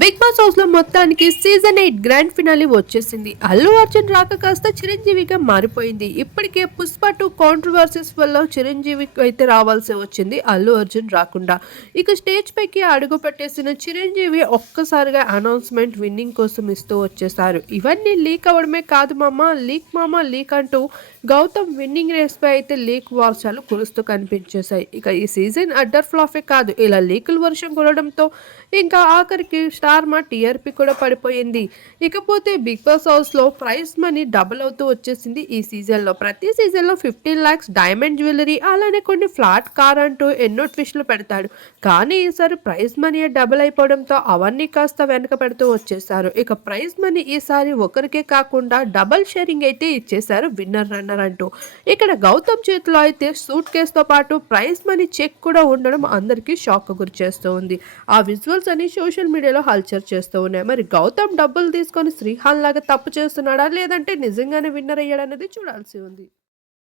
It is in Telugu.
బిగ్ బాస్ హౌస్ లో మొత్తానికి సీజన్ 8 గ్రాండ్ ఫినాలే వచ్చేసింది. అల్లు అర్జున్ రాక కాస్త చిరంజీవిగా మారిపోయింది. ఇప్పటికే పుష్ప 2 కాంట్రవర్సీస్ వల్ల చిరంజీవికి అయితే రావాల్సి వచ్చింది, అల్లు అర్జున్ రాకుండా. ఇక స్టేజ్ పైకి అడుగు పెట్టేసిన చిరంజీవి ఒక్కసారిగా అనౌన్స్మెంట్ విన్నింగ్ కోసం ఇస్తూ వచ్చేసారు. ఇవన్నీ లీక్ అవ్వడమే కాదు మామ లీక్ అంటూ గౌతమ్ విన్నింగ్ రేస్ పై అయితే లీక్ వర్షాలు కురుస్తూ కనిపించేశాయి. ఇక ఈ సీజన్ అడ్డర్ ఫ్లాఫే కాదు, ఇలా లీకుల వర్షం కురవడంతో ఇంకా ఆఖరికి స్టార్ మా టీఆర్పీ కూడా పడిపోయింది. ఇకపోతే బిగ్ బాస్ హౌస్లో ప్రైజ్ మనీ డబుల్ అవుతూ వచ్చేసింది. ఈ సీజన్లో ప్రతి సీజన్లో 15 lakhs డైమండ్ జ్యువెలరీ, అలానే కొన్ని ఫ్లాట్ కార్ అంటూ ఎన్నో ట్విస్టులు పెడతాడు. కానీ ఈసారి ప్రైజ్ మనీ డబుల్ అయిపోవడంతో అవన్నీ కాస్త వెనక పెడుతూ వచ్చేసారు. ఇక ప్రైజ్ మనీ ఈసారి ఒకరికే కాకుండా డబల్ షేరింగ్ అయితే ఇచ్చేశారు విన్నర్ రన్నర్ అంటూ. ఇక్కడ గౌతమ్ చేతిలో అయితే సూట్ కేసుతో పాటు ప్రైజ్ మనీ చెక్ కూడా ఉండడం అందరికీ షాక్ గురి చేస్తూ ఉంది. ఆ విజువల్స్ అని సోషల్ మీడియాలో హల్చల్ చేస్తూ ఉన్నాయి. మరి గౌతమ్ డబ్బులు తీసుకొని శ్రీహాన్ లాగా తప్పు చేస్తున్నాడా, లేదంటే నిజంగానే విన్నర్ అయ్యాడన్నది చూడాల్సి ఉంది.